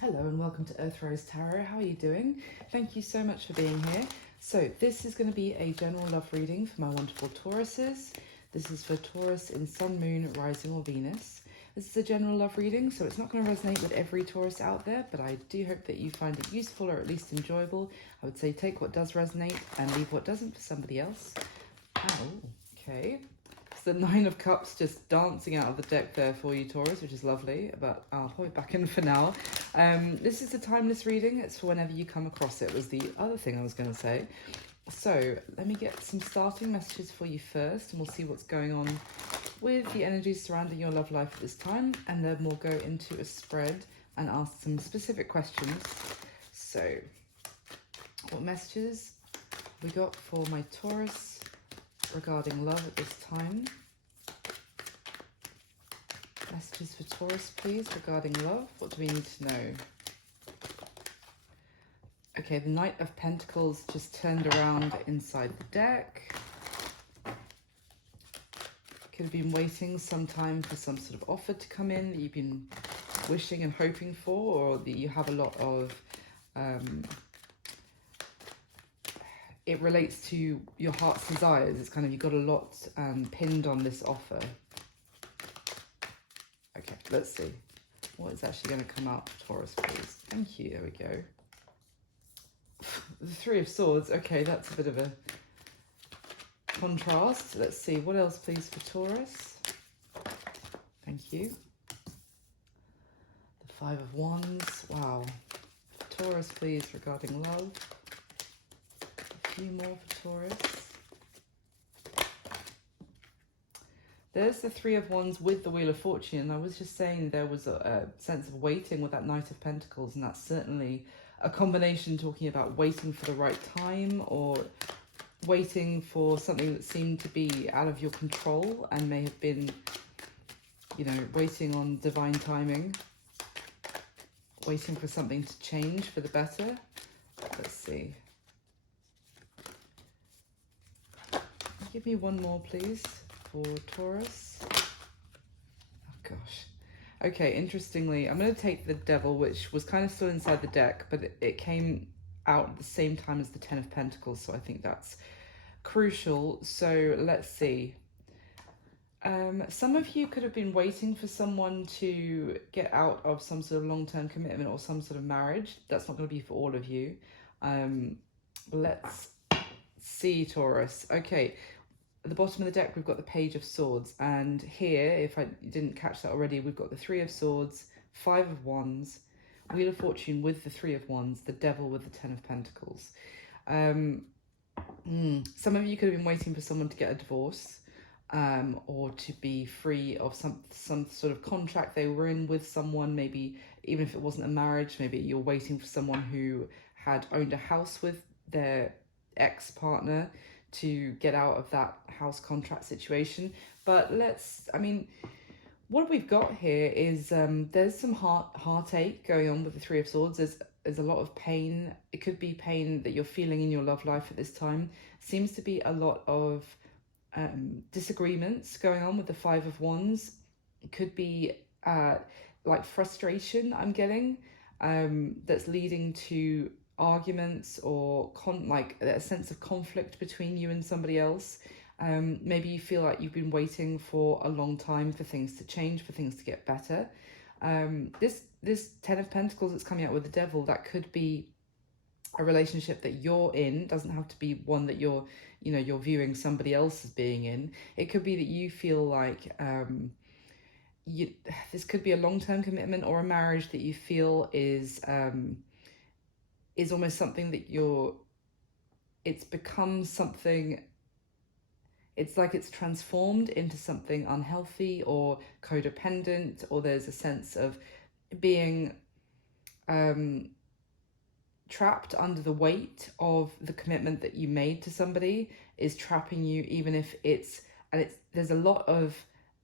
Hello and welcome to Taurus Tarot. How are you doing? Thank you so much for being here. So this is going to be a general love reading for my wonderful Tauruses. This is for Taurus in Sun, Moon, Rising or Venus. This is a general love reading, so it's not going to resonate with every Taurus out there, but I do hope that you find it useful or at least enjoyable. I would say take what does resonate and leave what doesn't for somebody else. Oh, okay. The Nine of Cups just dancing out of the deck there for you, Taurus, which is lovely, but I'll hold it back in for now. This is a timeless reading. It's for whenever you come across it, was the other thing I was going to say. So let me get some starting messages for you first, and we'll see what's going on with the energies surrounding your love life at this time, and then we'll go into a spread and ask some specific questions. So what messages we got for my Taurus regarding love at this time? Messages for Taurus, please, regarding love. What do we need to know? Okay, the Knight of Pentacles just turned around inside the deck. Could have been waiting some time for some sort of offer to come in that you've been wishing and hoping for, or that you have a lot of it relates to your heart's desires. It's kind of, you've got a lot pinned on this offer. Okay, let's see. What is actually going to come out for Taurus, please? Thank you. There we go. The Three of Swords. Okay, that's a bit of a contrast. Let's see. What else, please, for Taurus? Thank you. The Five of Wands. Wow. For Taurus, please, regarding love. Few more for Taurus. There's the Three of Wands with the Wheel of Fortune. I was just saying there was a sense of waiting with that Knight of Pentacles, and that's certainly a combination talking about waiting for the right time, or waiting for something that seemed to be out of your control and may have been, you know, waiting on divine timing, waiting for something to change for the better. Let's see. Give me one more, please, for Taurus. Oh, gosh. Okay, interestingly, I'm going to take the Devil, which was kind of still inside the deck, but it came out at the same time as the Ten of Pentacles, so I think that's crucial. So let's see. Some of you could have been waiting for someone to get out of some sort of long-term commitment or some sort of marriage. That's not going to be for all of you. Let's see, Taurus. Okay. At the bottom of the deck, we've got the Page of Swords. And here, if I didn't catch that already, we've got the Three of Swords, Five of Wands, Wheel of Fortune with the Three of Wands, the Devil with the Ten of Pentacles. Some of you could have been waiting for someone to get a divorce, or to be free of some sort of contract they were in with someone. Maybe even if it wasn't a marriage, maybe you're waiting for someone who had owned a house with their ex-partner to get out of that house contract situation. But what we've got here is there's some heartache going on with the Three of Swords. There's a lot of pain. It could be pain that you're feeling in your love life at this time. Seems to be a lot of disagreements going on with the Five of Wands. It could be like frustration I'm getting, that's leading to arguments or like a sense of conflict between you and somebody else. Maybe you feel like you've been waiting for a long time for things to change, for things to get better. This Ten of Pentacles that's coming out with the Devil, that could be a relationship that you're in. Doesn't have to be one that you're viewing somebody else as being in. It could be that you feel like this could be a long-term commitment or a marriage that you feel is almost something that it's become something, it's like it's transformed into something unhealthy or codependent, or there's a sense of being trapped under the weight of the commitment that you made to somebody is trapping you, even if there's a lot of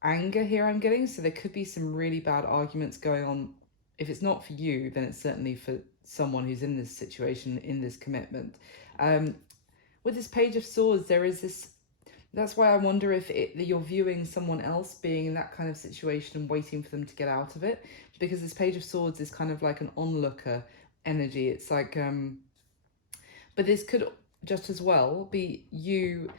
anger here I'm getting. So there could be some really bad arguments going on. If it's not for you, then it's certainly for someone who's in this situation, in this commitment. With this Page of Swords, there is this, that's why I wonder if you're viewing someone else being in that kind of situation and waiting for them to get out of it. because this Page of Swords is kind of like an onlooker energy. It's like, but this could just as well be you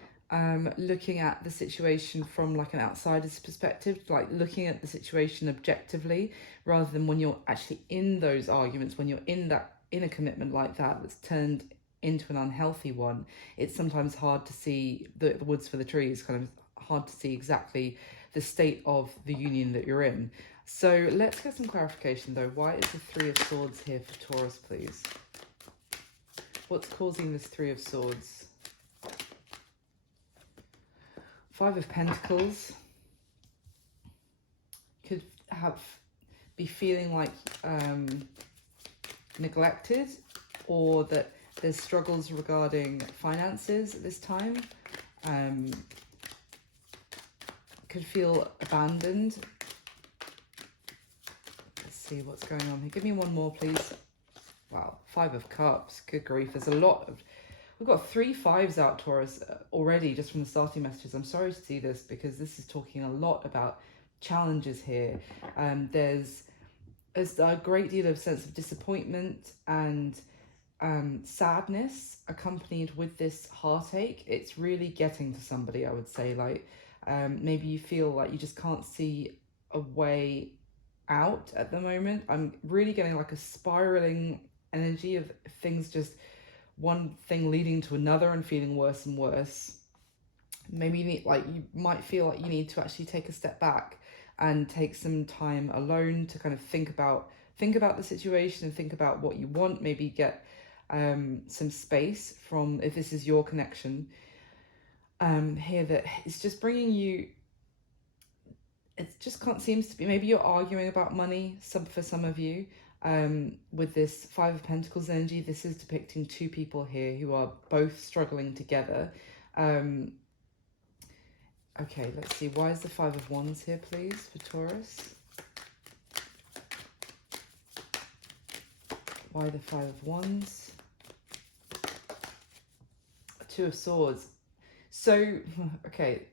looking at the situation from like an outsider's perspective, like looking at the situation objectively, rather than when you're actually in those arguments, when you're in a commitment like that that's turned into an unhealthy one. It's sometimes hard to see the woods for the trees, kind of hard to see exactly the state of the union that you're in. So let's get some clarification though. Why is the Three of Swords here for Taurus, please? What's causing this Three of Swords? Five of Pentacles. Could be feeling like neglected, or that there's struggles regarding finances at this time. Could feel abandoned. Let's see what's going on here. Give me one more, please. Wow, Five of Cups. Good grief. There's a lot of... We've got 3 5s out, Taurus, already just from the starting messages. I'm sorry to see this because this is talking a lot about challenges here. There's a great deal of sense of disappointment and sadness accompanied with this heartache. It's really getting to somebody, I would say. Like maybe you feel like you just can't see a way out at the moment. I'm really getting like a spiraling energy of things, just one thing leading to another and feeling worse and worse. Maybe you might feel like you need to actually take a step back and take some time alone to kind of think about the situation and think about what you want. Maybe get some space from, if this is your connection here, that it's just bringing you, it just seems to be, maybe you're arguing about money for some of you. With this Five of Pentacles energy, this is depicting 2 people here who are both struggling together. Okay, let's see. Why is the Five of Wands here, please, for Taurus? Why the Five of Wands? Two of Swords. So, okay,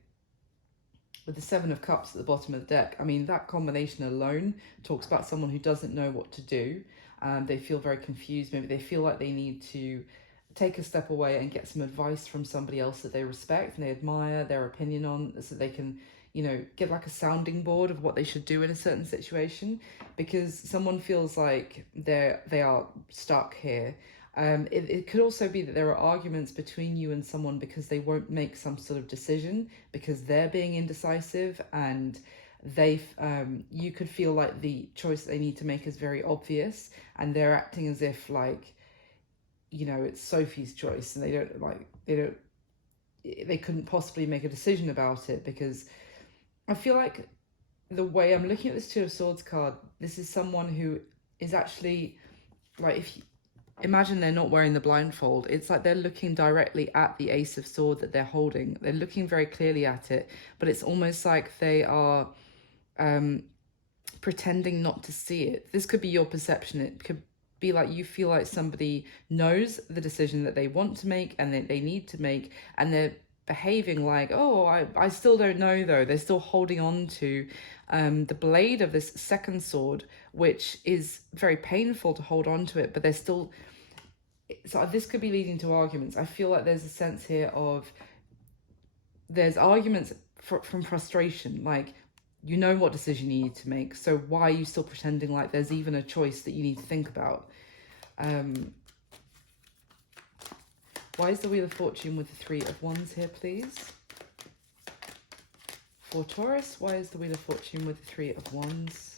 with the Seven of Cups at the bottom of the deck, I mean, that combination alone talks about someone who doesn't know what to do. They feel very confused. Maybe they feel like they need to take a step away and get some advice from somebody else that they respect and they admire their opinion on, so they can, you know, get like a sounding board of what they should do in a certain situation, because someone feels like they are stuck here. It could also be that there are arguments between you and someone because they won't make some sort of decision because they're being indecisive, and you could feel like the choice they need to make is very obvious, and they're acting as if like, you know, it's Sophie's choice, and they couldn't possibly make a decision about it, because I feel like the way I'm looking at this Two of Swords card, this is someone who is actually like, if you imagine they're not wearing the blindfold, it's like they're looking directly at the Ace of Sword that they're holding. They're looking very clearly at it, but it's almost like they are pretending not to see it. This could be your perception. It could be like you feel like somebody knows the decision that they want to make and that they need to make, and they're behaving like, oh, I still don't know though. They're still holding on to the blade of this second sword, which is very painful to hold on to it, but they're still, so this could be leading to arguments. I feel like there's a sense here of, there's arguments from frustration, like, you know what decision you need to make, so why are you still pretending like there's even a choice that you need to think about? Why is the Wheel of Fortune with the Three of Wands here, please? For Taurus, why is the Wheel of Fortune with the Three of Wands?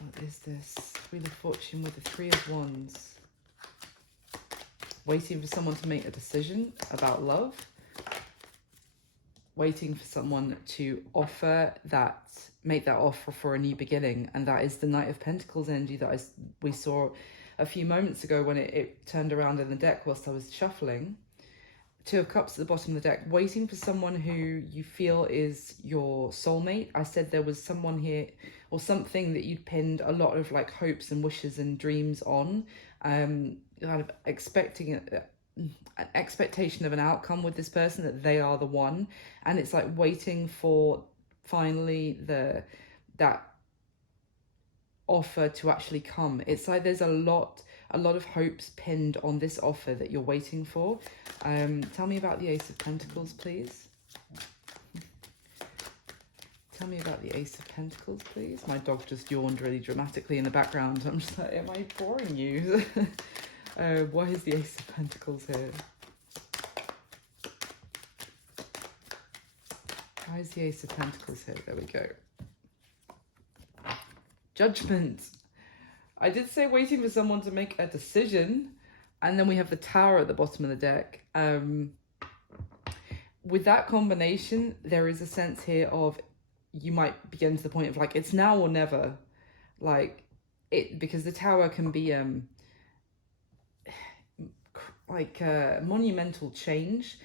What is this? Wheel of Fortune with the Three of Wands. Waiting for someone to make a decision about love. Waiting for someone to make that offer for a new beginning. And that is the Knight of Pentacles energy that we saw a few moments ago when it turned around in the deck whilst I was shuffling. Two of Cups at the bottom of the deck. Waiting for someone who you feel is your soulmate. I said there was someone here or something that you'd pinned a lot of like hopes and wishes and dreams on. Kind of expecting it, an expectation of an outcome with this person, that they are the one, and it's like waiting for finally that offer to actually come. It's like there's a lot of hopes pinned on this offer that you're waiting for. Tell me about the Ace of Pentacles, please. Tell me about the Ace of Pentacles, please. My dog just yawned really dramatically in the background. I'm just like, am I boring you? Why is the Ace of Pentacles here? Why is the Ace of Pentacles here? There we go. Judgment. I did say waiting for someone to make a decision. And then we have the Tower at the bottom of the deck. With that combination, there is a sense here of you might be getting to the point of like, it's now or never. Like, because the Tower can be monumental change.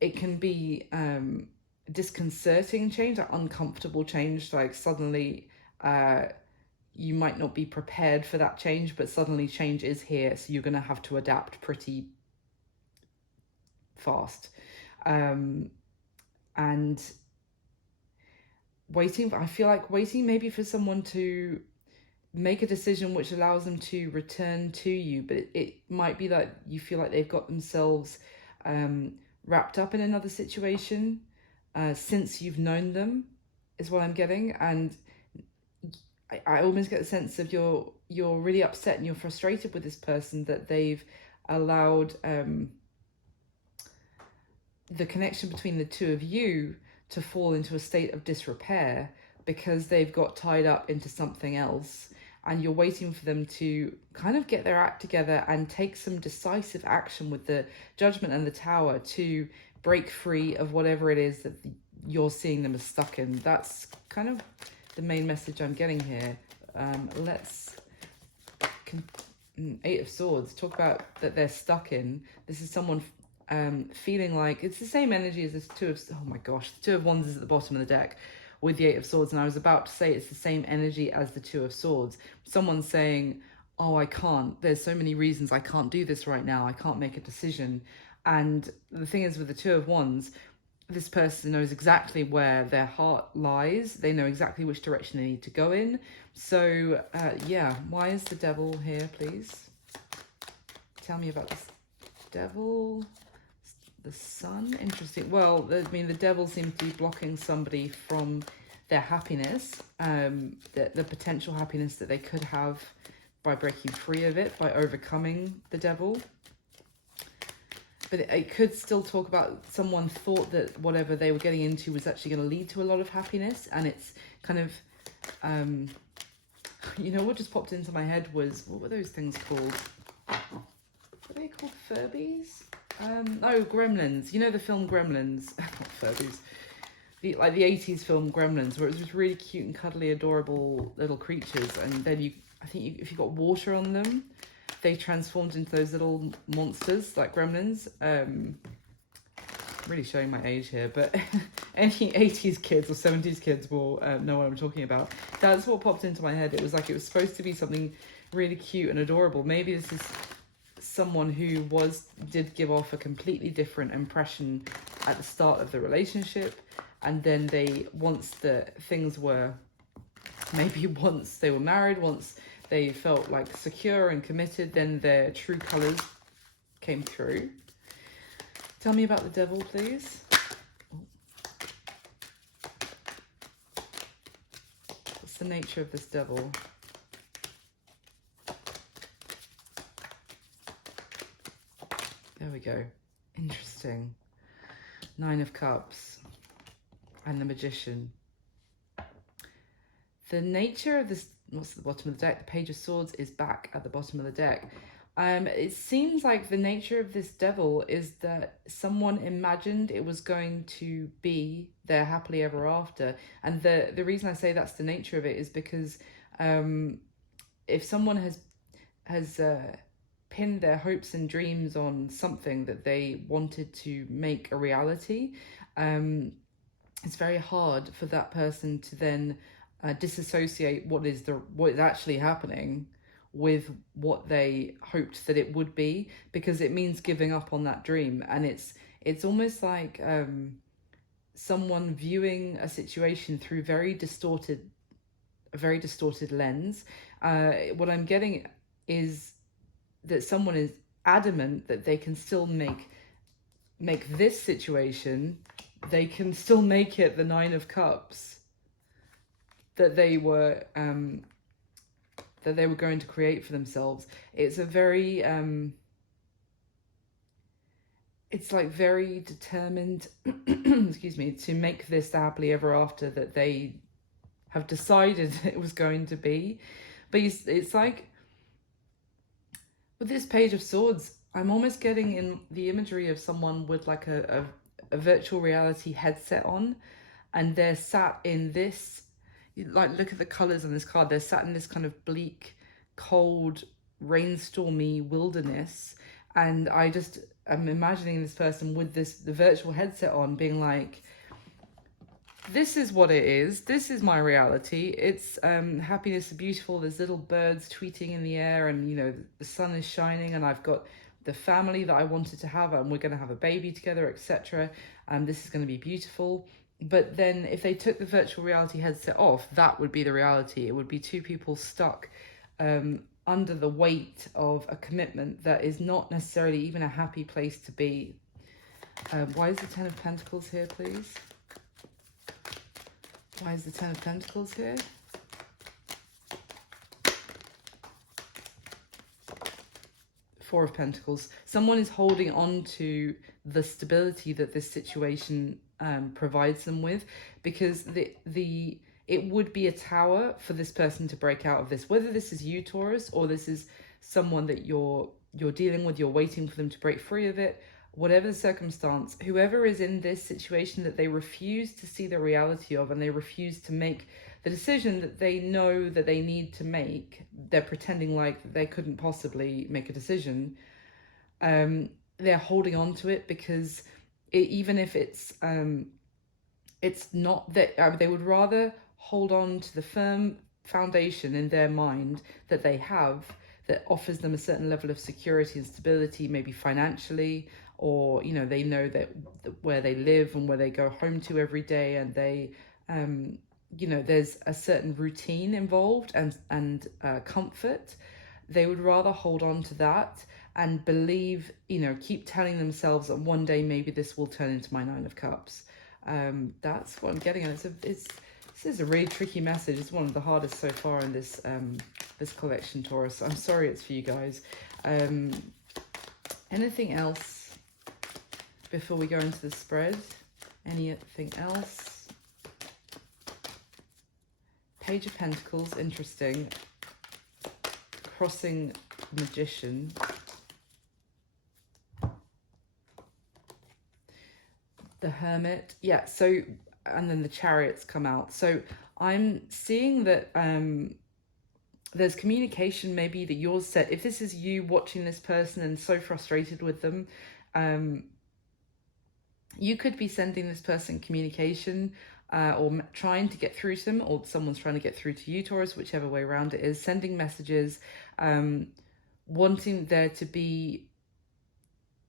It can be disconcerting change, like uncomfortable change, like suddenly you might not be prepared for that change, but suddenly change is here, so you're going to have to adapt pretty fast. And waiting, I feel like waiting maybe for someone to make a decision which allows them to return to you, but it might be that you feel like they've got themselves wrapped up in another situation since you've known them, is what I'm getting. And I almost get a sense of you're really upset and you're frustrated with this person that they've allowed the connection between the two of you to fall into a state of disrepair because they've got tied up into something else, and you're waiting for them to kind of get their act together and take some decisive action with the Judgment and the Tower to break free of whatever it is that you're seeing them as stuck in. That's kind of the main message I'm getting here. Eight of Swords, talk about that they're stuck in. This is someone feeling like it's the same energy as this the Two of Wands is at the bottom of the deck with the Eight of Swords, and I was about to say it's the same energy as the Two of Swords. Someone saying, oh, I can't, there's so many reasons I can't do this right now, I can't make a decision. And the thing is with the Two of Wands, this person knows exactly where their heart lies. They know exactly which direction they need to go in. So yeah, why is the Devil here, please? Tell me about this Devil. The Sun, interesting. Well, I mean, the Devil seems to be blocking somebody from their happiness, the potential happiness that they could have by breaking free of it, by overcoming the Devil. But it could still talk about someone thought that whatever they were getting into was actually going to lead to a lot of happiness, and it's kind of, you know, what just popped into my head was, what were those things called? Were they called Furbies? No, Gremlins. You know the film Gremlins? Not Furbies. The 80s film Gremlins, where it was just really cute and cuddly, adorable little creatures, and then if you got water on them, they transformed into those little monsters like gremlins. Really showing my age here, but any 80s kids or 70s kids will know what I'm talking about. That's what popped into my head. It was like it was supposed to be something really cute and adorable. Maybe this is someone who did give off a completely different impression at the start of the relationship, and then once they were married, once they felt like secure and committed, then their true colors came through. Tell me about the Devil, please. What's the nature of this Devil? There we go. Interesting. Nine of Cups and the Magician. The nature of this, what's at the bottom of the deck? The Page of Swords is back at the bottom of the deck. It seems like the nature of this Devil is that someone imagined it was going to be their happily ever after. And the reason I say that's the nature of it is because if someone has pinned their hopes and dreams on something that they wanted to make a reality, it's very hard for that person to then disassociate what is actually happening with what they hoped that it would be, because it means giving up on that dream. And it's almost like someone viewing a situation through a very distorted lens. What I'm getting is that someone is adamant that they can still make this situation, they can still make it the Nine of Cups that they were going to create for themselves. It's a very it's like very determined excuse me, to make this the happily ever after that they have decided it was going to be. But it's like with this Page of Swords, I'm almost getting in the imagery of someone with like a virtual reality headset on, and they're sat in this, like, look at the colors on this card, they're sat in this kind of bleak, cold, rainstormy wilderness. And I'm imagining this person with the virtual headset on being like, this is what it is. This is my reality. It's happiness is beautiful. There's little birds tweeting in the air, and, you know, the sun is shining, and I've got the family that I wanted to have, and we're going to have a baby together, etc. And this is going to be beautiful. But then if they took the virtual reality headset off, that would be the reality. It would be two people stuck under the weight of a commitment that is not necessarily even a happy place to be. Why is the Ten of Pentacles here, please? Why is the Ten of Pentacles here? Four of Pentacles. Someone is holding on to the stability that this situation provides them with, because it would be a tower for this person to break out of this. Whether this is you, Taurus, or this is someone that you're dealing with, you're waiting for them to break free of it. Whatever the circumstance, whoever is in this situation that they refuse to see the reality of, and they refuse to make the decision that they know that they need to make, they're pretending like they couldn't possibly make a decision. They're holding on to it because even if it's not that, they would rather hold on to the firm foundation in their mind that they have, that offers them a certain level of security and stability, maybe financially, or, you know, they know that where they live and where they go home to every day, and they, you know, there's a certain routine involved and comfort. They would rather hold on to that and believe, you know, keep telling themselves that one day maybe this will turn into my Nine of Cups. That's what I'm getting at. This is a really tricky message. It's one of the hardest so far in this this collection, Taurus. I'm sorry it's for you guys. Anything else before we go into the spread? Anything else? Page of Pentacles, interesting. Crossing Magician. The Hermit. Yeah, so, and then the Chariots come out. So I'm seeing that there's communication maybe that you're set. If this is you watching this person and so frustrated with them, you could be sending this person communication or trying to get through to them, or someone's trying to get through to you, Taurus, whichever way around it is, sending messages, wanting there to be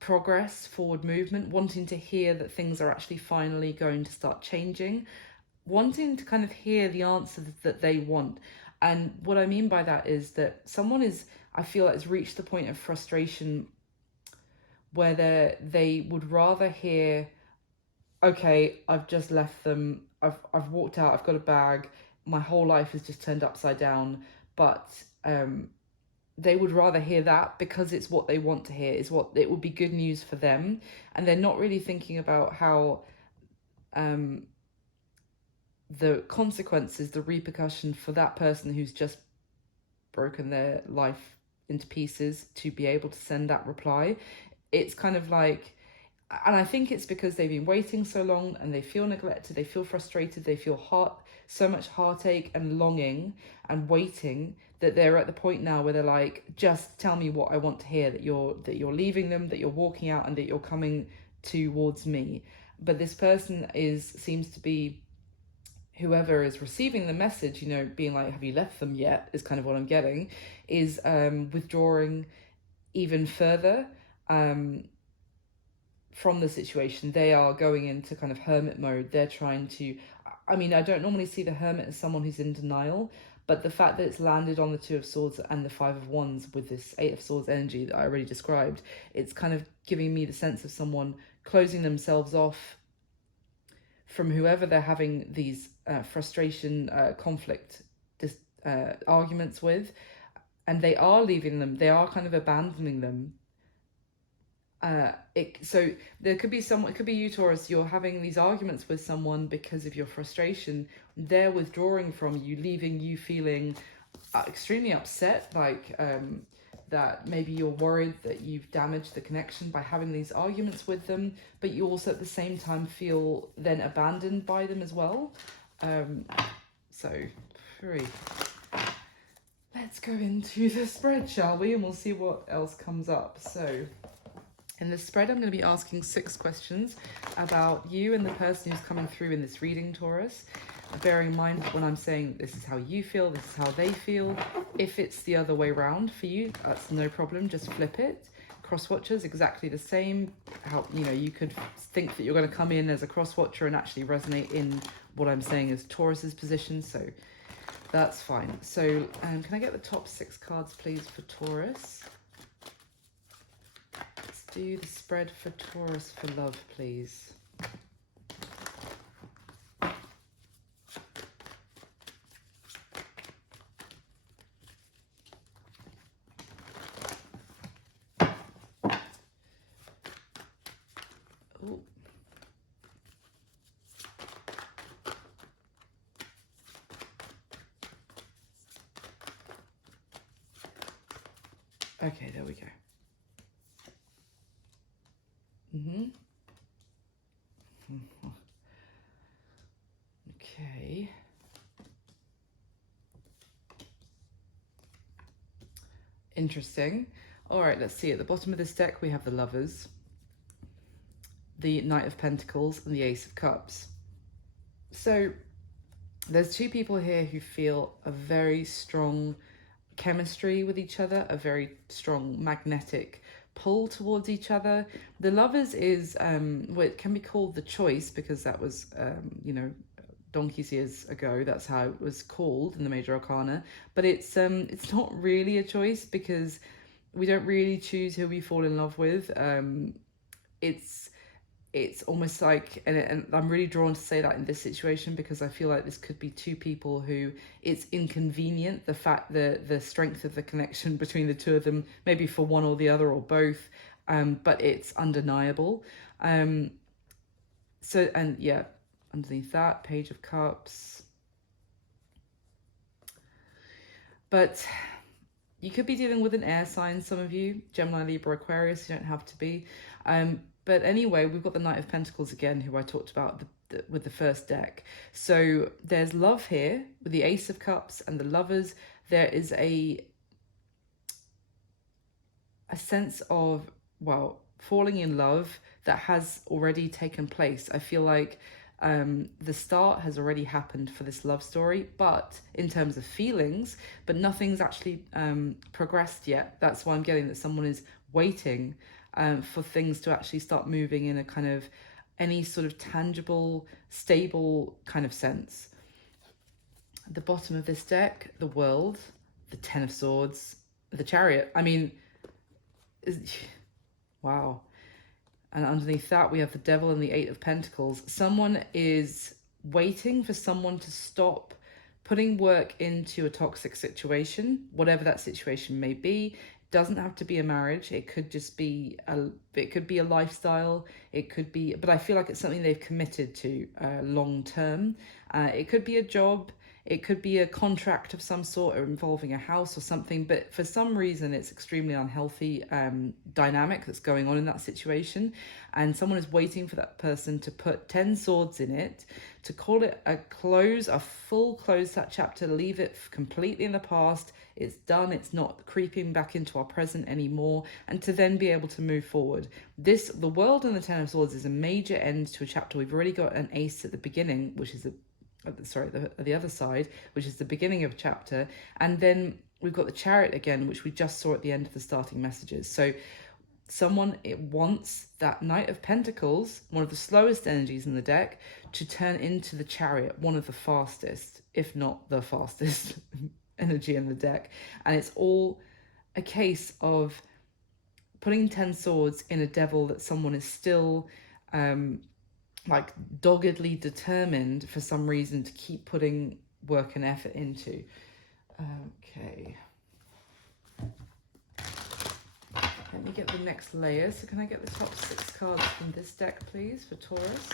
progress, forward movement, wanting to hear that things are actually finally going to start changing, wanting to kind of hear the answer that they want. And what I mean by that is that someone is, I feel like, has reached the point of frustration where they would rather hear, okay, I've just left them, I've walked out, I've got a bag, my whole life has just turned upside down, but they would rather hear that because it's what they want to hear, it's what it would be good news for them, and they're not really thinking about how the consequences, the repercussion for that person who's just broken their life into pieces to be able to send that reply. It's kind of like, and I think it's because they've been waiting so long and they feel neglected, they feel frustrated, they feel so much heartache and longing and waiting, that they're at the point now where they're like, just tell me what I want to hear, that you're leaving them, that you're walking out, and that you're coming towards me. But this person seems to be whoever is receiving the message, you know, being like, have you left them yet, is kind of what I'm getting, is withdrawing even further from the situation. They are going into kind of hermit mode. They're trying to, I mean, I don't normally see the hermit as someone who's in denial, but the fact that it's landed on the Two of Swords and the Five of Wands with this Eight of Swords energy that I already described, it's kind of giving me the sense of someone closing themselves off from whoever they're having these frustration, conflict, arguments with, and they are leaving them. They are kind of abandoning them. So there could be someone, it could be you, Taurus, you're having these arguments with someone because of your frustration. They're withdrawing from you, leaving you feeling extremely upset, like that maybe you're worried that you've damaged the connection by having these arguments with them, but you also at the same time feel then abandoned by them as well. So let's go into the spread, shall we? And we'll see what else comes up. So in this spread, I'm going to be asking 6 questions about you and the person who's coming through in this reading, Taurus. Bearing in mind when I'm saying this is how you feel, this is how they feel. If it's the other way around for you, that's no problem. Just flip it. Cross watchers, exactly the same. How, you know, you could think that you're going to come in as a cross watcher and actually resonate in what I'm saying as Taurus's position. So that's fine. So can I get the top 6 cards, please, for Taurus? Let's do the spread for Taurus for love, please. Ooh. Okay, there we go. Okay. Interesting. All right, let's see. At the bottom of this deck, we have the Lovers, the Knight of Pentacles, and the Ace of Cups. So there's 2 people here who feel a very strong chemistry with each other, a very strong magnetic pull towards each other. The Lovers is well, it can be called the choice because that was you know, donkey's years ago, that's how it was called in the Major Arcana, but it's not really a choice because we don't really choose who we fall in love with. It's almost like, and I'm really drawn to say that in this situation because I feel like this could be 2 people who it's inconvenient, the fact that the strength of the connection between the 2 of them, maybe for one or the other or both, but it's undeniable. So, and yeah, underneath that, Page of Cups. But you could be dealing with an air sign, some of you, Gemini, Libra, Aquarius, you don't have to be. But anyway, we've got the Knight of Pentacles again, who I talked about with the first deck. So there's love here with the Ace of Cups and the Lovers. There is a sense of, well, falling in love that has already taken place. I feel like the start has already happened for this love story, but in terms of feelings, but nothing's actually progressed yet. That's why I'm getting that someone is waiting for things to actually start moving in a kind of any sort of tangible, stable kind of sense. At the bottom of this deck, the World, the Ten of Swords, the Chariot. I mean, wow. And underneath that, we have the Devil and the Eight of Pentacles. Someone is waiting for someone to stop putting work into a toxic situation, whatever that situation may be. Doesn't have to be a marriage. It could just be a lifestyle. It could be, but I feel like it's something they've committed to long term. It could be a job. It could be a contract of some sort or involving a house or something, but for some reason it's extremely unhealthy dynamic that's going on in that situation, and someone is waiting for that person to put 10 swords in it, to call it a close, a full close that chapter, leave it completely in the past. It's done. It's not creeping back into our present anymore, and to then be able to move forward. The World and the Ten of Swords is a major end to a chapter. We've already got an ace at the beginning, which is sorry, the other side, which is the beginning of chapter. And then we've got the Chariot again, which we just saw at the end of the starting messages. So someone, it wants that Knight of Pentacles, one of the slowest energies in the deck, to turn into the Chariot, one of the fastest, if not the fastest energy in the deck. And it's all a case of putting 10 swords in a devil that someone is still like doggedly determined for some reason to keep putting work and effort into. Okay. Let me get the next layer. So can I get the top 6 cards from this deck, please, for Taurus?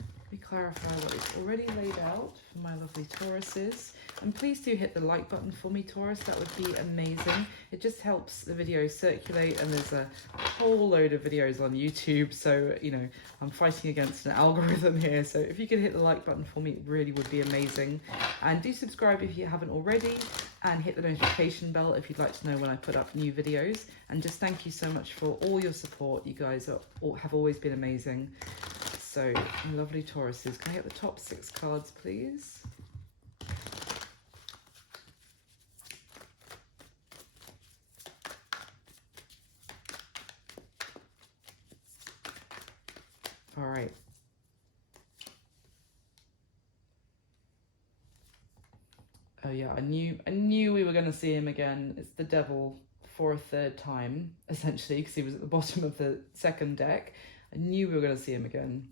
Let me clarify what is already laid out for my lovely Tauruses. And please do hit the like button for me, Taurus. That would be amazing. It just helps the video circulate, and there's a whole load of videos on YouTube. So, you know, I'm fighting against an algorithm here. So if you could hit the like button for me, it really would be amazing. And do subscribe if you haven't already, and hit the notification bell if you'd like to know when I put up new videos. And just thank you so much for all your support. You guys have always been amazing. So, lovely Tauruses. Can I get the top 6 cards, please? All right. Oh yeah, I knew we were going to see him again. It's the devil for a 3rd time, essentially, because he was at the bottom of the 2nd deck. I knew we were going to see him again.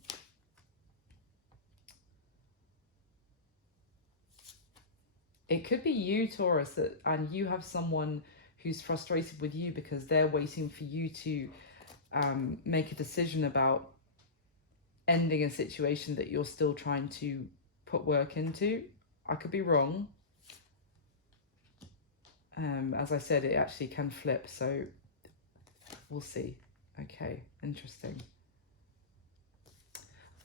It could be you, Taurus, and you have someone who's frustrated with you because they're waiting for you to make a decision about ending a situation that you're still trying to put work into. I could be wrong. As I said, it actually can flip, so we'll see. Okay, interesting.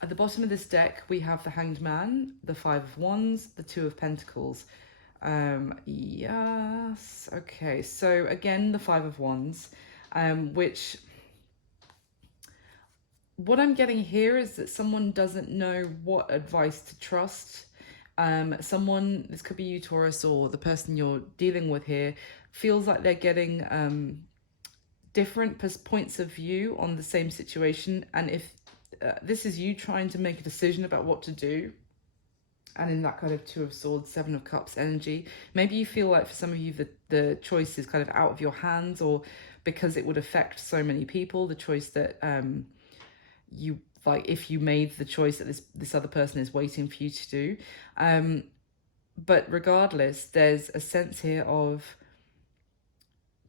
At the bottom of this deck, we have the Hanged Man, the 5 of Wands, the 2 of Pentacles. Yes, okay, so again, the 5 of Wands, which... what I'm getting here is that someone doesn't know what advice to trust. Someone, this could be you, Taurus, or the person you're dealing with here, feels like they're getting different points of view on the same situation. And if this is you trying to make a decision about what to do, and in that kind of 2 of Swords, 7 of Cups energy, maybe you feel like for some of you the choice is kind of out of your hands, or because it would affect so many people, the choice that you, like, if you made the choice that this other person is waiting for you to do. But regardless, there's a sense here of,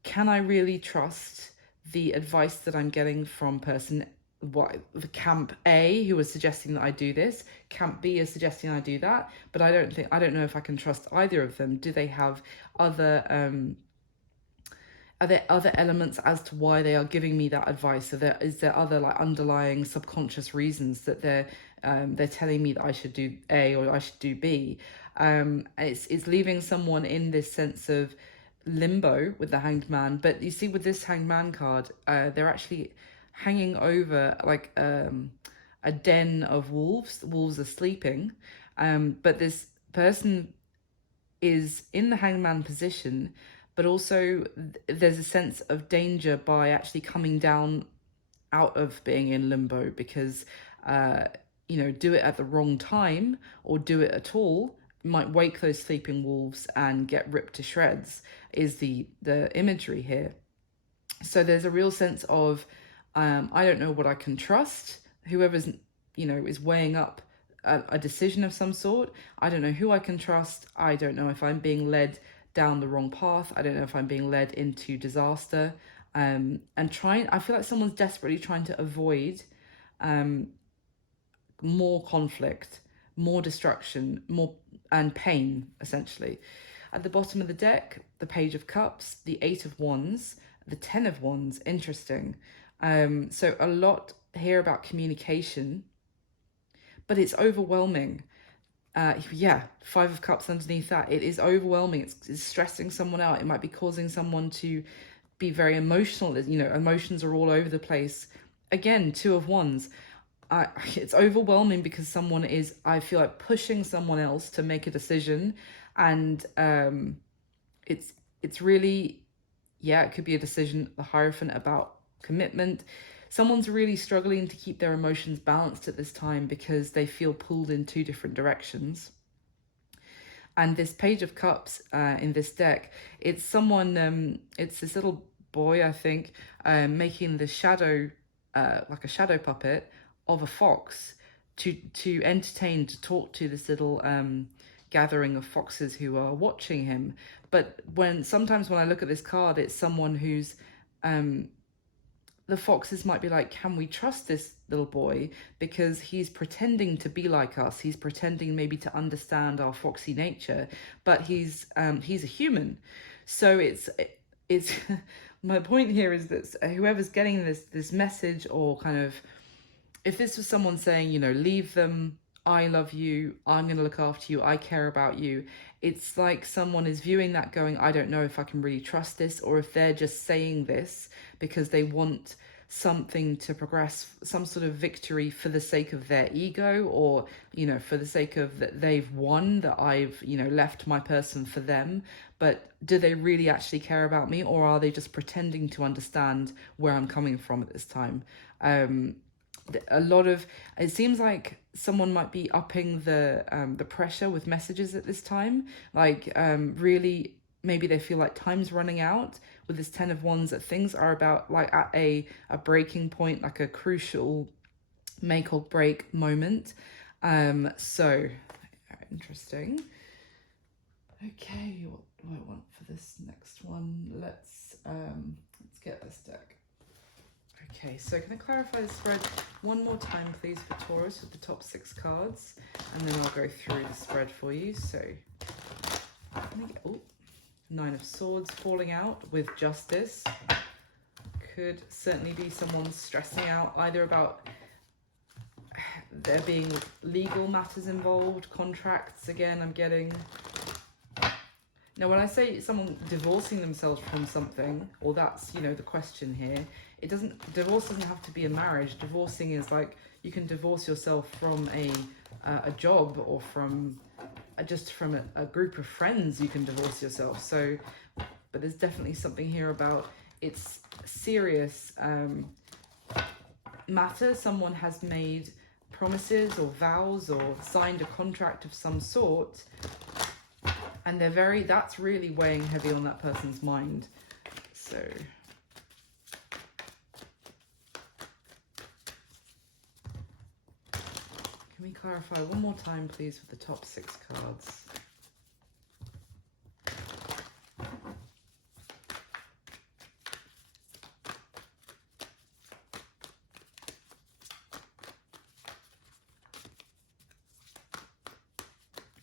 can I really trust the advice that I'm getting from person, the camp A, who was suggesting that I do this, camp B is suggesting I do that, but I don't know if I can trust either of them. Do they have other are there other elements as to why they are giving me that advice? Is there other like underlying subconscious reasons that they're telling me that I should do A or I should do B? It's leaving someone in this sense of limbo with the Hanged Man. But you see, with this Hanged Man card, they're actually hanging over like a den of wolves. The wolves are sleeping, but this person is in the Hanged Man position, but also there's a sense of danger by actually coming down out of being in limbo, because you know, do it at the wrong time or do it at all might wake those sleeping wolves and get ripped to shreds, is the imagery here. So there's a real sense of I don't know what I can trust. Whoever's, you know, is weighing up a decision of some sort, I don't know who I can trust. I don't know if I'm being led down the wrong path. I don't know if I'm being led into disaster. And I feel like someone's desperately trying to avoid more conflict, more destruction, more and pain, essentially. At the bottom of the deck, the Page of Cups, the 8 of Wands, the 10 of Wands. Interesting. So a lot here about communication, but it's overwhelming. Yeah, 5 of Cups underneath that. It is overwhelming. It's stressing someone out. It might be causing someone to be very emotional. You know, emotions are all over the place. Again, 2 of Wands. it's overwhelming because someone is, I feel like, pushing someone else to make a decision, and it's really, yeah, it could be a decision, the Hierophant, about commitment. Someone's really struggling to keep their emotions balanced at this time because they feel pulled in two different directions. And this Page of Cups in this deck, it's someone, it's this little boy, I think, making the shadow, like a shadow puppet of a fox to entertain, to talk to this little gathering of foxes who are watching him. But sometimes when I look at this card, it's someone who's the foxes might be like, can we trust this little boy? Because he's pretending to be like us. He's pretending maybe to understand our foxy nature, but he's a human. So it's my point here is that whoever's getting this message, or kind of, if this was someone saying, you know, leave them, I love you, I'm going to look after you, I care about you, it's like someone is viewing that going, I don't know if I can really trust this, or if they're just saying this because they want something to progress, some sort of victory for the sake of their ego, or, you know, for the sake of that they've won, that I've, you know, left my person for them. But do they really actually care about me, or are they just pretending to understand where I'm coming from at this time? A lot of, it seems like someone might be upping the pressure with messages at this time, like really, maybe they feel like time's running out with this Ten of Wands, that things are about like at a breaking point, like a crucial make or break moment. So interesting. Okay, what do I want for this next one? Let's get this deck. Okay, so can I clarify the spread one more time, please, for Taurus with the top 6 cards, and then I'll go through the spread for you. So, Nine of Swords falling out with Justice. Could certainly be someone stressing out either about there being legal matters involved, contracts again, I'm getting. Now, when I say someone divorcing themselves from something, or that's, you know, the question here, divorce doesn't have to be a marriage. Divorcing is like, you can divorce yourself from a job, or from just from a group of friends. You can divorce yourself. So, but there's definitely something here about it's serious matter. Someone has made promises or vows or signed a contract of some sort, and that's really weighing heavy on that person's mind. So can we clarify one more time, please, with the top 6 cards?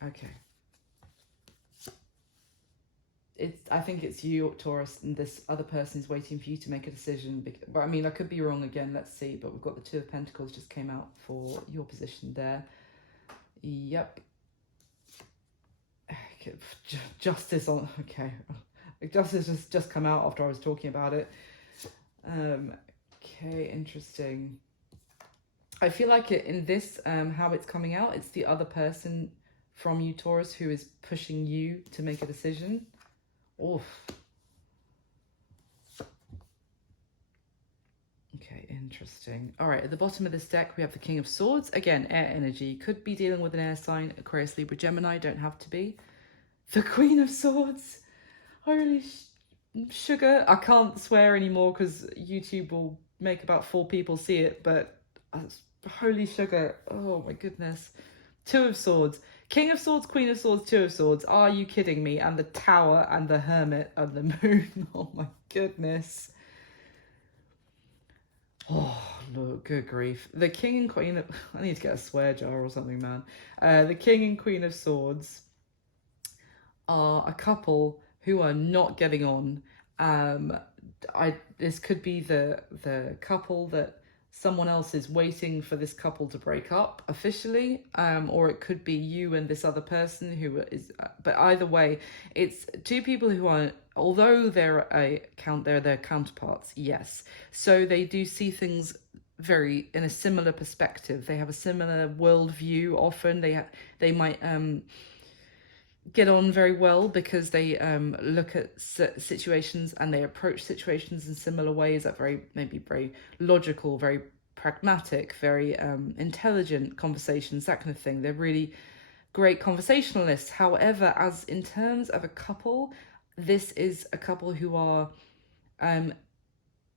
Okay. I think it's you, Taurus, and this other person is waiting for you to make a decision. But I mean, I could be wrong again. Let's see. But we've got the Two of Pentacles just came out for your position there. Yep. Justice on. Okay. Justice has just come out after I was talking about it. Okay, interesting. I feel like in this, how it's coming out, it's the other person from you, Taurus, who is pushing you to make a decision. Oof. Okay, interesting. All right, at the bottom of this deck, we have the King of Swords. Again, air energy. Could be dealing with an air sign, Aquarius, Libra, Gemini. Don't have to be. The Queen of Swords. Holy sugar. I can't swear anymore because YouTube will make about 4 people see it, but holy sugar. Oh my goodness. Two of Swords. King of Swords, Queen of Swords, Two of Swords. Are you kidding me? And the Tower and the Hermit and the Moon. Oh my goodness. Oh, look, good grief. The King and Queen of... I need to get a swear jar or something, man. The King and Queen of Swords are a couple who are not getting on. This could be the couple that someone else is waiting for this couple to break up officially, or it could be you and this other person who is, but either way, it's 2 people who are, although they're their counterparts, yes, so they do see things very in a similar perspective. They have a similar worldview. Often they might get on very well because they look at situations and they approach situations in similar ways, that maybe very logical, very pragmatic, very intelligent conversations, that kind of thing. They're really great conversationalists. However, as in terms of a couple, this is a couple who are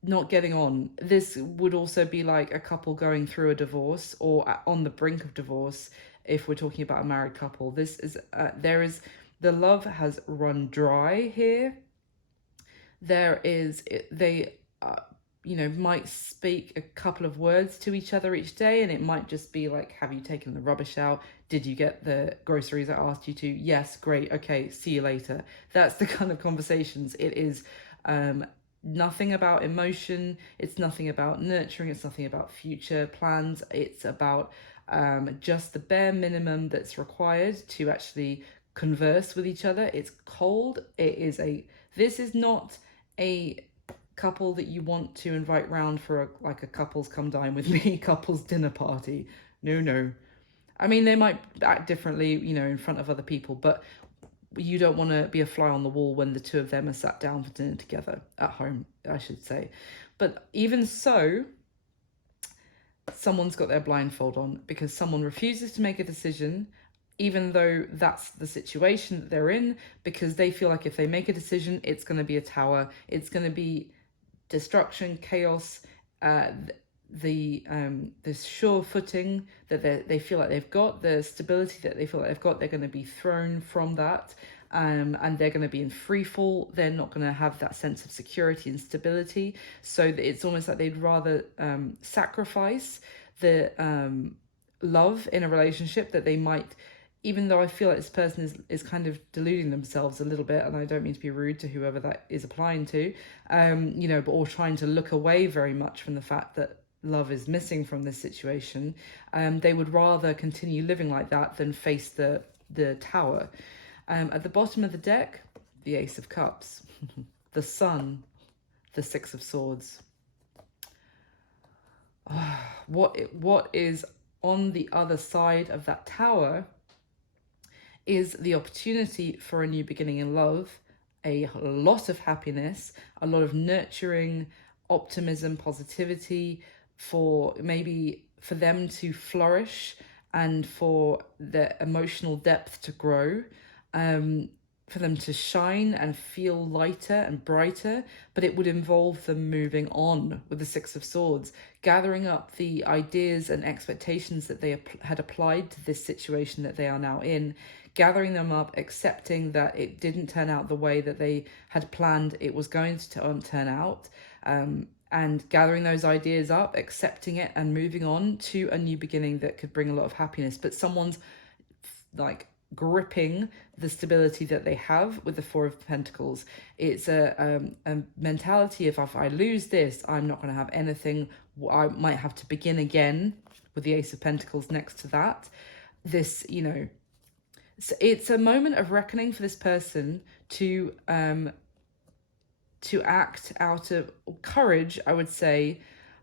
not getting on. This would also be like a couple going through a divorce or on the brink of divorce. If we're talking about a married couple, this is the love has run dry here. There is they might speak a couple of words to each other each day, and it might just be like, have you taken the rubbish out? Did you get the groceries I asked you to? Yes, great, okay, see you later. That's the kind of conversations. It is nothing about emotion, it's nothing about nurturing, it's nothing about future plans. It's about just the bare minimum that's required to actually converse with each other. It's cold. This is not a couple that you want to invite round for a couples come dine with me couples dinner party. No. I mean, they might act differently, in front of other people, but you don't want to be a fly on the wall when the two of them are sat down for dinner together at home, I should say. But even so, someone's got their blindfold on because someone refuses to make a decision, even though that's the situation that they're in, because they feel like if they make a decision, it's going to be a tower. It's going to be destruction, chaos, this sure footing that they feel like they've got, the stability that they feel like they've got, they're going to be thrown from that, and they're going to be in free fall. They're not going to have that sense of security and stability. So it's almost like they'd rather sacrifice the love in a relationship that they might, even though I feel like this person is kind of deluding themselves a little bit, and I don't mean to be rude to whoever that is applying to, but or trying to look away very much from the fact that love is missing from this situation. They would rather continue living like that than face the tower. At the bottom of the deck, the Ace of Cups, the Sun, the Six of Swords. What is on the other side of that tower is the opportunity for a new beginning in love, a lot of happiness, a lot of nurturing, optimism, positivity, for them to flourish and for their emotional depth to grow, for them to shine and feel lighter and brighter. But it would involve them moving on with the Six of Swords, gathering up the ideas and expectations that they had applied to this situation that they are now in, gathering them up, accepting that it didn't turn out the way that they had planned it was going to turn out, and gathering those ideas up, accepting it, and moving on to a new beginning that could bring a lot of happiness. But someone's like gripping the stability that they have with the Four of Pentacles. It's a mentality of, if I lose this, I'm not going to have anything. I might have to begin again with the Ace of Pentacles next to that. This, so it's a moment of reckoning for this person to act out of courage, I would say,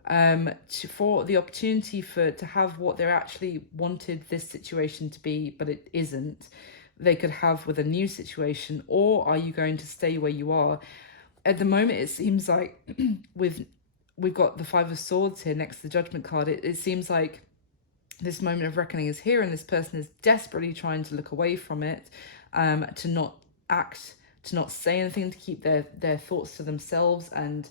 for the opportunity to have what they're actually wanted this situation to be, but it isn't. They could have with a new situation, or are you going to stay where you are? At the moment, it seems like we've got the Five of Swords here next to the Judgment card. It seems like this moment of reckoning is here, and this person is desperately trying to look away from it, to not act, to not say anything, to keep their thoughts to themselves, and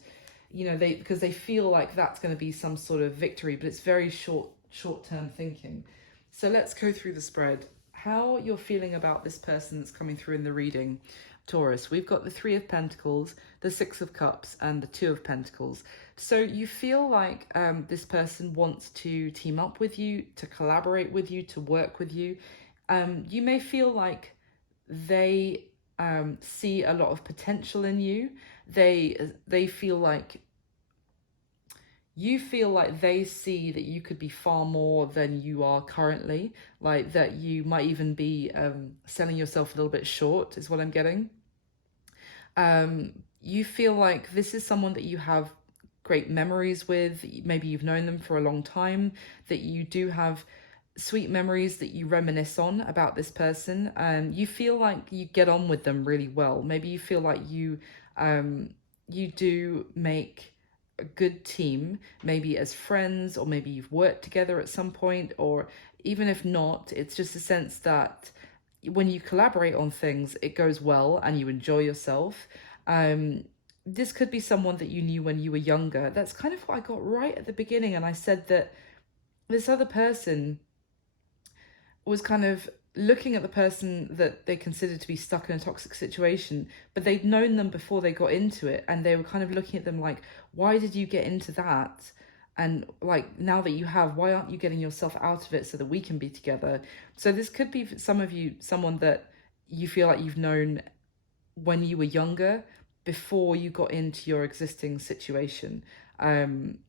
because they feel like that's going to be some sort of victory, but it's very short-term thinking. So let's go through the spread. How you're feeling about this person that's coming through in the reading, Taurus. We've got the Three of Pentacles, the Six of Cups, and the Two of Pentacles. So you feel like this person wants to team up with you, to collaborate with you, to work with you. You may feel like they see a lot of potential in you. They feel like you feel like they see that you could be far more than you are currently, like that you might even be selling yourself a little bit short, is what I'm getting. You feel like this is someone that you have great memories with. Maybe you've known them for a long time, that you do have sweet memories that you reminisce on about this person. You feel like you get on with them really well. Maybe you feel like you do make a good team, maybe as friends, or maybe you've worked together at some point, or even if not, it's just a sense that when you collaborate on things, it goes well and you enjoy yourself. This could be someone that you knew when you were younger. That's kind of what I got right at the beginning. And I said that this other person was kind of looking at the person that they considered to be stuck in a toxic situation, but they'd known them before they got into it, and they were kind of looking at them like, why did you get into that? And like, now that you have, why aren't you getting yourself out of it so that we can be together? So this could be, for some of you, someone that you feel like you've known when you were younger, before you got into your existing situation.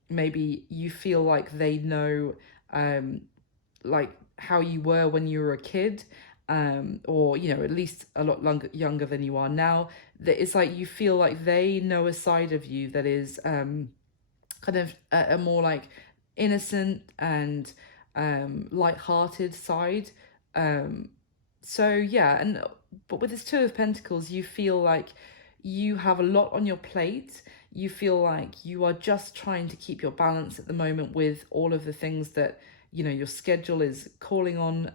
Maybe you feel like they know like how you were when you were a kid, or at least a lot younger than you are now. That it's like you feel like they know a side of you that is kind of a more like innocent and light-hearted side. So yeah, but with this Two of Pentacles, you feel like you have a lot on your plate. You feel like you are just trying to keep your balance at the moment with all of the things that your schedule is calling on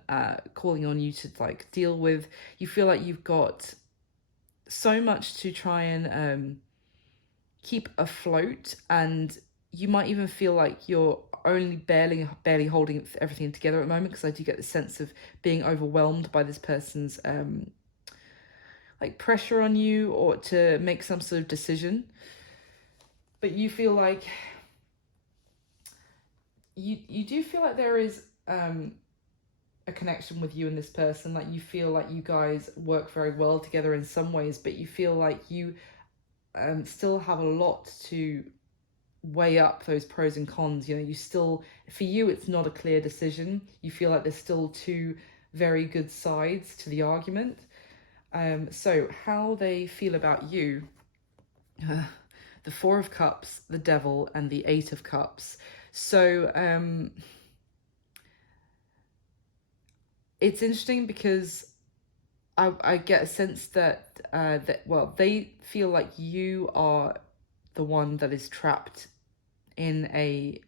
you to like deal with. You feel like you've got so much to try and keep afloat, and you might even feel like you're only barely holding everything together at the moment, because I do get the sense of being overwhelmed by this person's like pressure on you, or to make some sort of decision. But you feel like you do feel like there is a connection with you and this person. Like you feel like you guys work very well together in some ways, but you feel like you still have a lot to weigh up those pros and cons. You still, for you, it's not a clear decision. You feel like there's still two very good sides to the argument. So how they feel about you, the Four of Cups, the Devil, and the Eight of Cups. So it's interesting because I get a sense that they feel like you are the one that is trapped in a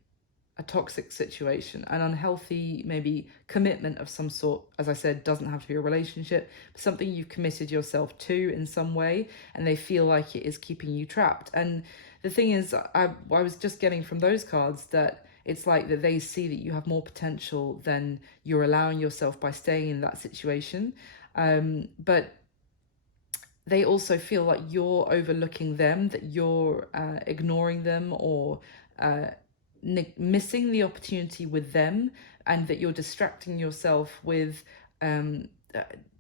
toxic situation, an unhealthy maybe commitment of some sort. As I said, doesn't have to be a relationship, but something you've committed yourself to in some way, and they feel like it is keeping you trapped. And the thing is, I was just getting from those cards that it's like that they see that you have more potential than you're allowing yourself by staying in that situation. But they also feel like you're overlooking them, that you're ignoring them, or missing the opportunity with them, and that you're distracting yourself with,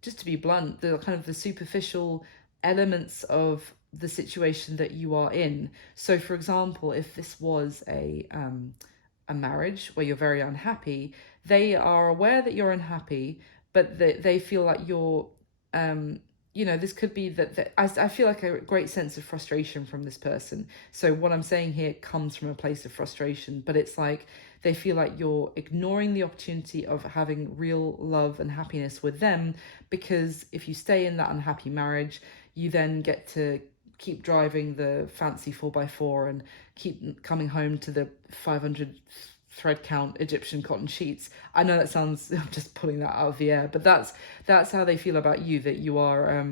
just to be blunt, the kind of the superficial elements of the situation that you are in. So for example, if this was a marriage where you're very unhappy, they are aware that you're unhappy, but they feel like you're this could be that I feel like a great sense of frustration from this person. So what I'm saying here comes from a place of frustration, but it's like they feel like you're ignoring the opportunity of having real love and happiness with them, because if you stay in that unhappy marriage, you then get to keep driving the fancy 4x4 and keep coming home to the 500 thread count Egyptian cotton sheets. I know that sounds, I'm just pulling that out of the air, but that's how they feel about you, that you are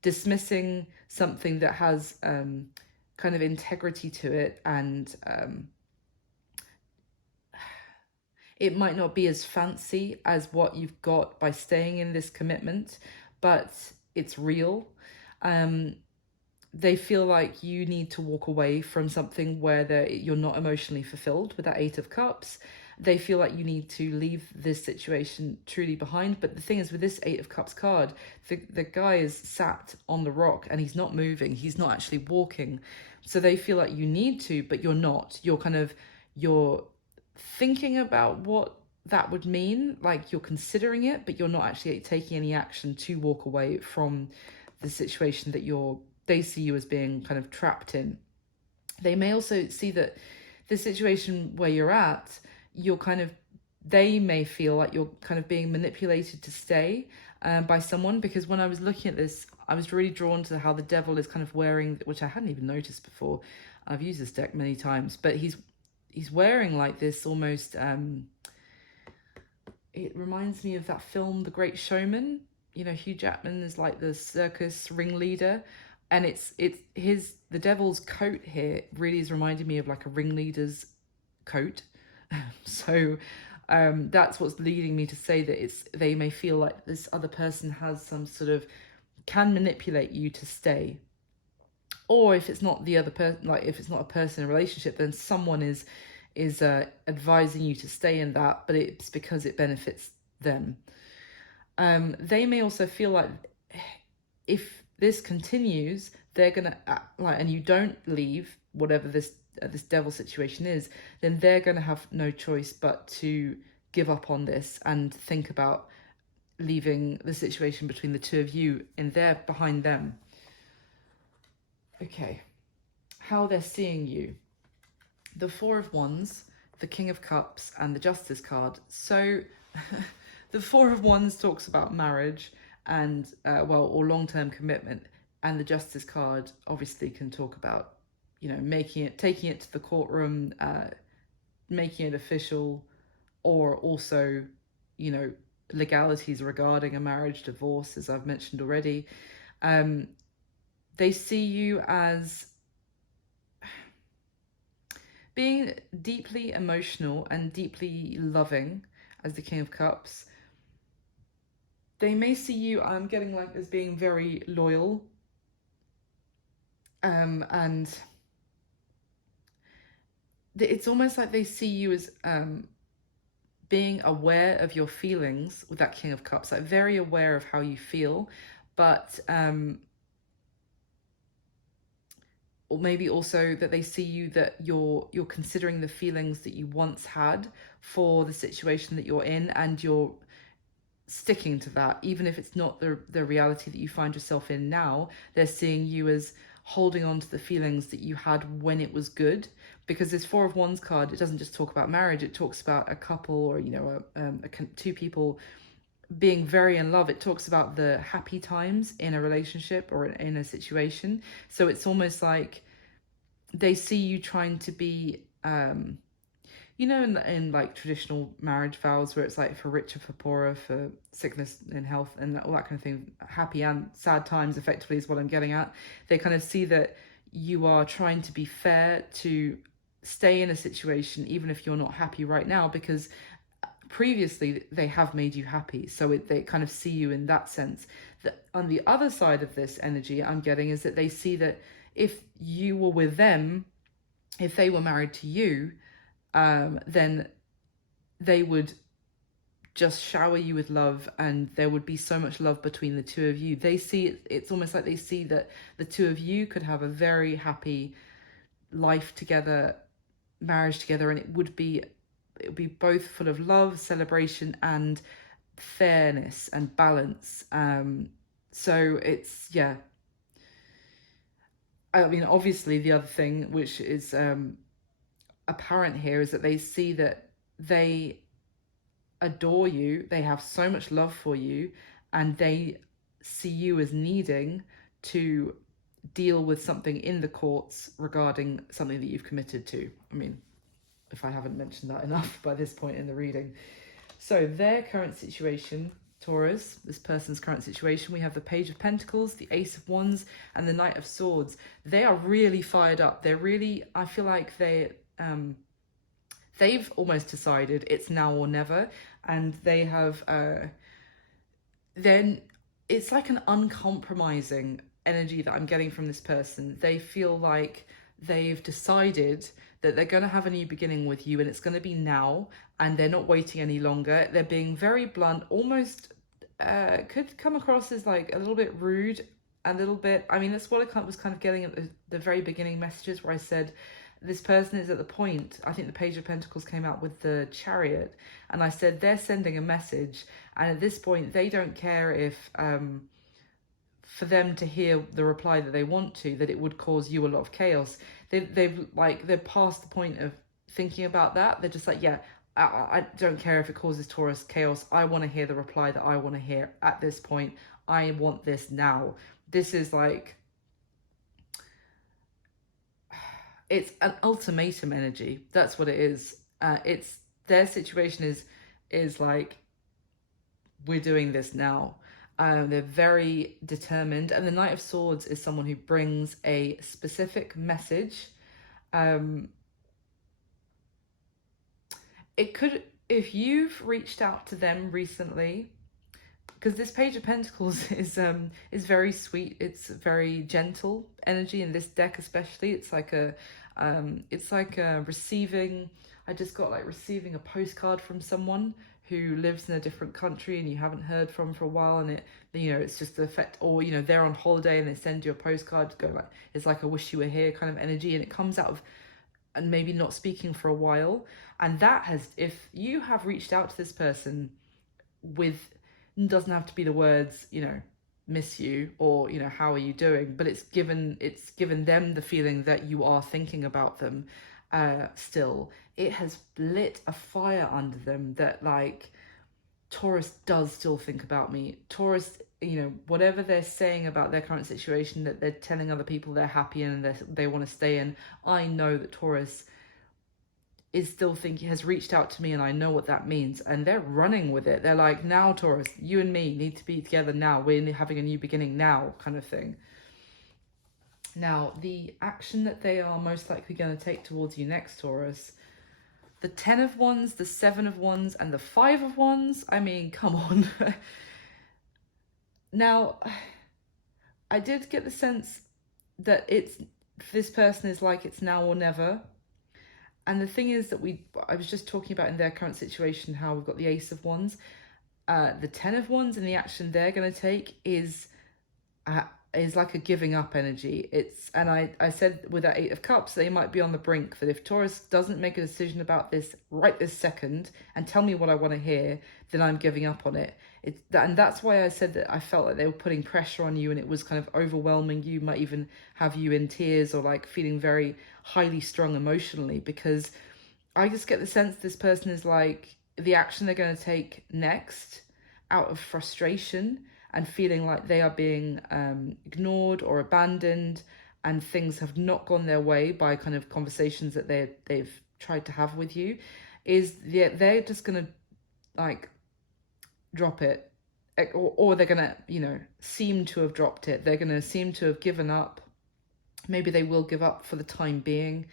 dismissing something that has kind of integrity to it, and it might not be as fancy as what you've got by staying in this commitment, but it's real. They feel like you need to walk away from something where you're not emotionally fulfilled with that Eight of Cups. They feel like you need to leave this situation truly behind. But the thing is, with this Eight of Cups card, the guy is sat on the rock and he's not moving. He's not actually walking. So they feel like you need to, but you're not. You're thinking about what that would mean. Like you're considering it, but you're not actually taking any action to walk away from the situation that they see you as being kind of trapped in. They may also see that the situation where you're at, you're kind of, they may feel like you're kind of being manipulated to stay by someone. Because when I was looking at this, I was really drawn to how the devil is kind of wearing, which I hadn't even noticed before. I've used this deck many times, but he's wearing like this almost, it reminds me of that film, The Great Showman. You know, Hugh Jackman is like the circus ringleader, and the devil's coat here really is reminding me of like a ringleader's coat. So that's what's leading me to say that they may feel like this other person has some sort of, can manipulate you to stay. Or if it's not the other person, like if it's not a person in a relationship, then someone is advising you to stay in that, but it's because it benefits them. They may also feel like if this continues, they're gonna and you don't leave, whatever this devil situation is, then they're gonna have no choice but to give up on this and think about leaving the situation between the two of you, and they're behind them. Okay, how they're seeing you. The Four of Wands, the King of Cups, and the Justice card. So the Four of Wands talks about marriage and, or long-term commitment. And the Justice card obviously can talk about, you know, taking it to the courtroom, making it official, or also, you know, legalities regarding a marriage, divorce, as I've mentioned already. They see you as being deeply emotional and deeply loving as the King of Cups. They may see you, I'm getting like, as being very loyal. And it's almost like they see you as being aware of your feelings with that King of Cups, like very aware of how you feel, but or maybe also that they see you, that you're considering the feelings that you once had for the situation that you're in, and you're sticking to that, even if it's not the reality that you find yourself in now. They're seeing you as holding on to the feelings that you had when it was good. Because this Four of Wands card, it doesn't just talk about marriage, it talks about a couple, or, you know, two people being very in love. It talks about the happy times in a relationship or in a situation. So it's almost like they see you trying to be, you know, in like traditional marriage vows, where it's like for richer, for poorer, for sickness and health, and all that kind of thing, happy and sad times, effectively, is what I'm getting at. They kind of see that you are trying to be fair, to stay in a situation even if you're not happy right now, because previously they have made you happy. So they kind of see you in that sense. That on the other side of this energy I'm getting is that they see that if you were with them, if they were married to you, then they would just shower you with love, and there would be so much love between the two of you. They see it, it's almost like they see that the two of you could have a very happy life together, marriage together, and it would be both full of love, celebration, and fairness and balance. So it's, yeah. I mean, obviously the other thing which is apparent here is that they see that they adore you, they have so much love for you, and they see you as needing to deal with something in the courts regarding something that you've committed to. I mean, if I haven't mentioned that enough by this point in the reading. So their current situation, Taurus, this person's current situation, we have the Page of Pentacles, the Ace of Wands, and the Knight of Swords. They are really fired up. They're really, I feel like they've almost decided it's now or never, and they have then it's like an uncompromising energy that I'm getting from this person. They feel like they've decided that they're going to have a new beginning with you, and it's going to be now, and they're not waiting any longer. They're being very blunt, almost could come across as like a little bit rude, a little bit, I mean, that's what I was kind of getting at the very beginning messages, where I said this person is at the point, I think the Page of Pentacles came out with the Chariot, and I said they're sending a message, and at this point they don't care if for them to hear the reply that they want to, that it would cause you a lot of chaos. They're past the point of thinking about that. They're just like, yeah, I don't care if it causes Taurus chaos. I want to hear the reply that I want to hear at this point. I want this now. This is like, it's an ultimatum energy. That's what it is. It's their situation is like, we're doing this now. They're very determined, and the Knight of Swords is someone who brings a specific message. It could, if you've reached out to them recently, because this Page of Pentacles is very sweet. It's very gentle energy in this deck, especially. It's like a receiving. I just got like receiving a postcard from someone who lives in a different country and you haven't heard from for a while, and it's just the effect, or they're on holiday and they send you a postcard to go like, it's like a wish you were here kind of energy, and it comes out of, and maybe not speaking for a while, and that has, if you have reached out to this person with, doesn't have to be the words, miss you, or how are you doing, but it's given them the feeling that you are thinking about them still. It has lit a fire under them that like, Taurus does still think about me. Taurus, whatever they're saying about their current situation, that they're telling other people they're happy in and they want to stay in, I know that Taurus is still thinking, has reached out to me, and I know what that means, and they're running with it. They're like, now Taurus, you and me need to be together now, we're having a new beginning now, kind of thing. Now, the action that they are most likely going to take towards you next, Taurus, the 10 of Wands, the 7 of Wands, and the 5 of Wands, I mean, come on. Now, I did get the sense that this person is like, it's now or never. And the thing is that I was just talking about in their current situation, how we've got the Ace of Wands. The 10 of Wands and the action they're going to take is like a giving up energy. And I said with that 8 of Cups, they might be on the brink, that if Taurus doesn't make a decision about this right this second and tell me what I want to hear, then I'm giving up on it. And that's why I said that I felt like they were putting pressure on you, and it was kind of overwhelming you, might even have you in tears or like feeling very highly strung emotionally, because I just get the sense this person is like, the action they're going to take next out of frustration and feeling like they are being ignored or abandoned, and things have not gone their way by kind of conversations that they've tried to have with you, is they're just going to like drop it, or they're going to, seem to have dropped it. They're going to seem to have given up. Maybe they will give up for the time being.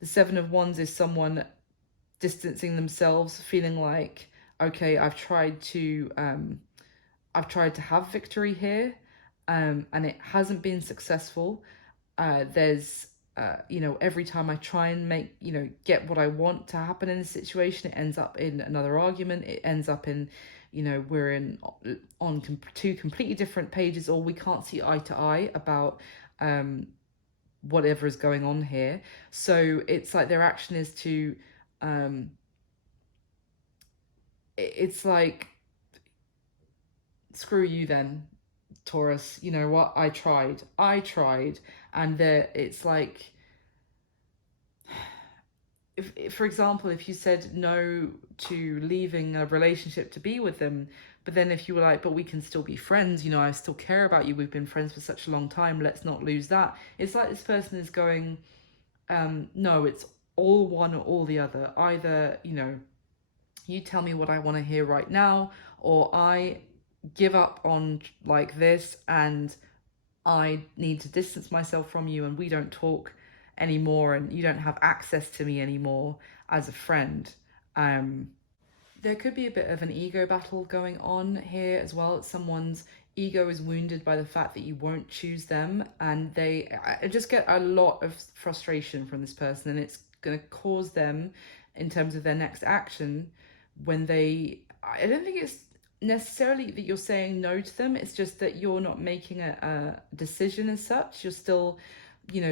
The 7 of Wands is someone distancing themselves, feeling like, okay, I've tried to have victory here, and it hasn't been successful. There's every time I try and get what I want to happen in a situation, it ends up in another argument. It ends up in, we're on two completely different pages, or we can't see eye to eye about whatever is going on here. So it's like their action is to it's like, screw you then, Taurus, you know what, I tried, and it's like, if for example, if you said no to leaving a relationship to be with them, but then if you were like, but we can still be friends, I still care about you, we've been friends for such a long time, let's not lose that. It's like this person is going, no, it's all one or all the other. Either, you tell me what I want to hear right now, or I give up on like this and I need to distance myself from you and we don't talk anymore and you don't have access to me anymore as a friend. There could be a bit of an ego battle going on here as well. Someone's ego is wounded by the fact that you won't choose them, and I just get a lot of frustration from this person, and it's going to cause them, in terms of their next action, when I don't think it's necessarily that you're saying no to them, it's just that you're not making a decision as such. You're still,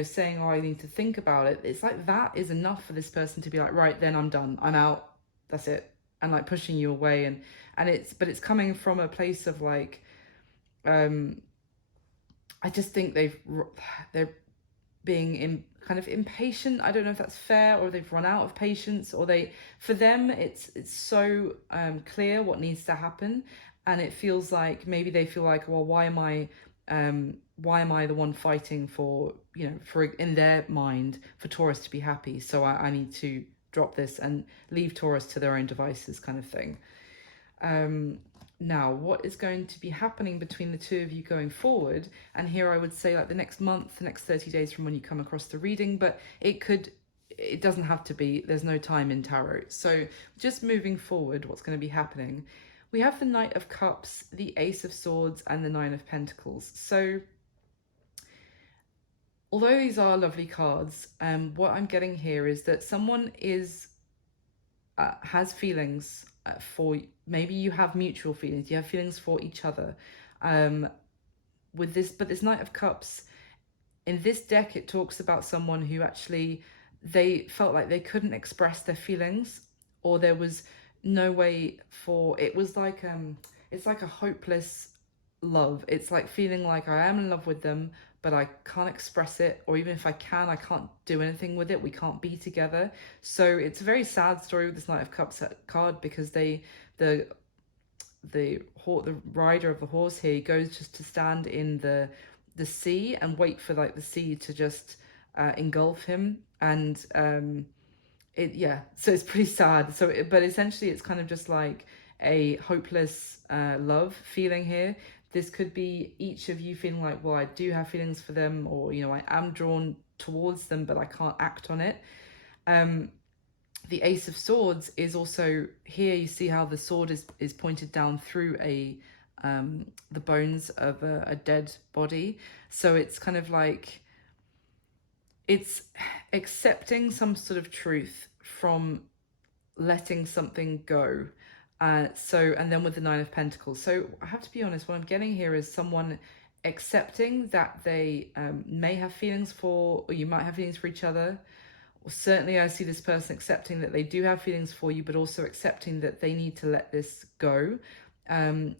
saying, oh, I need to think about it. It's like that is enough for this person to be like, right, then I'm done, I'm out, that's it, and like pushing you away. But it's coming from a place of like, I just think they're being kind of impatient. I don't know if that's fair, or they've run out of patience, or for them it's so clear what needs to happen, and it feels like maybe they feel like, well, why am I the one fighting for, for, in their mind, for Taurus to be happy, so I need to drop this and leave Taurus to their own devices, kind of thing. Now, what is going to be happening between the two of you going forward? And here I would say like the next month, the next 30 days from when you come across the reading, but it doesn't have to be, there's no time in tarot. So just moving forward, what's going to be happening? We have the Knight of Cups, the Ace of Swords, and the Nine of Pentacles. So although these are lovely cards, what I'm getting here is that someone has feelings for, maybe you have mutual feelings, you have feelings for each other with this. But this Knight of Cups, in this deck, it talks about someone who actually, they felt like they couldn't express their feelings, or there was no way for, it was like it's like a hopeless love. It's like feeling like I am in love with them, but I can't express it, or even if I can, I can't do anything with it. We can't be together. So it's a very sad story with this Knight of Cups card, because the rider of the horse here goes just to stand in the sea and wait for like the sea to just engulf him, and so it's pretty sad. So but essentially it's kind of just like a hopeless love feeling here. This could be each of you feeling like, well, I do have feelings for them, or, I am drawn towards them, but I can't act on it. The Ace of Swords is also here. You see how the sword is pointed down through the bones of a dead body. So it's kind of like, it's accepting some sort of truth from letting something go. And then with the Nine of Pentacles, so I have to be honest, what I'm getting here is someone accepting that they may have feelings for, or you might have feelings for each other. Or certainly I see this person accepting that they do have feelings for you, but also accepting that they need to let this go, and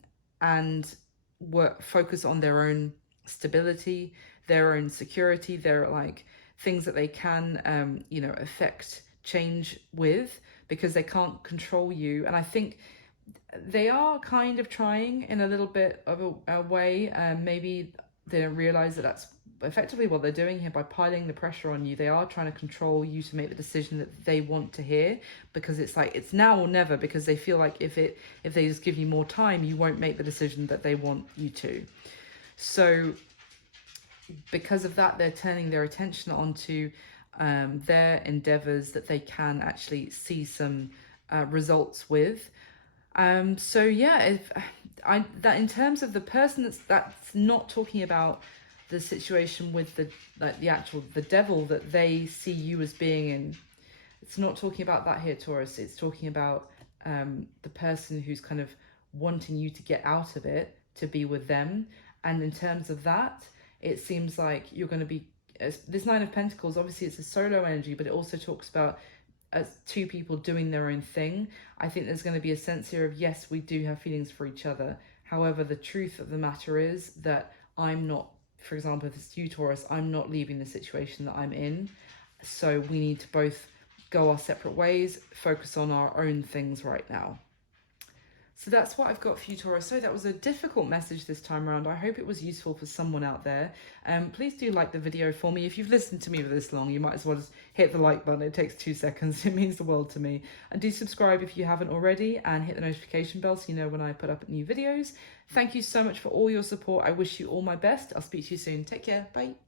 focus on their own stability, their own security, their like things that they can affect change with, because they can't control you. And I think they are kind of trying in a little bit of a way. Maybe they don't realize that that's effectively what they're doing here by piling the pressure on you. They are trying to control you to make the decision that they want to hear, because it's like it's now or never, because they feel like if they just give you more time, you won't make the decision that they want you to. So because of that, they're turning their attention onto their endeavors that they can actually see some results with. So yeah, that in terms of the person that's not talking about the situation with the devil that they see you as being in, it's not talking about that here, Taurus. It's talking about the person who's kind of wanting you to get out of it, to be with them. And in terms of that, it seems like you're going to be, this Nine of Pentacles, obviously it's a solo energy, but it also talks about two people doing their own thing. I think there's going to be a sense here of, yes, we do have feelings for each other. However, the truth of the matter is that I'm not, for example, if it's you, Taurus, I'm not leaving the situation that I'm in. So we need to both go our separate ways, focus on our own things right now. So that's what I've got for you, Taurus. So that was a difficult message this time around. I hope it was useful for someone out there. Please do like the video for me. If you've listened to me for this long, you might as well just hit the like button. It takes 2 seconds. It means the world to me. And do subscribe if you haven't already, and hit the notification bell so you know when I put up new videos. Thank you so much for all your support. I wish you all my best. I'll speak to you soon. Take care. Bye.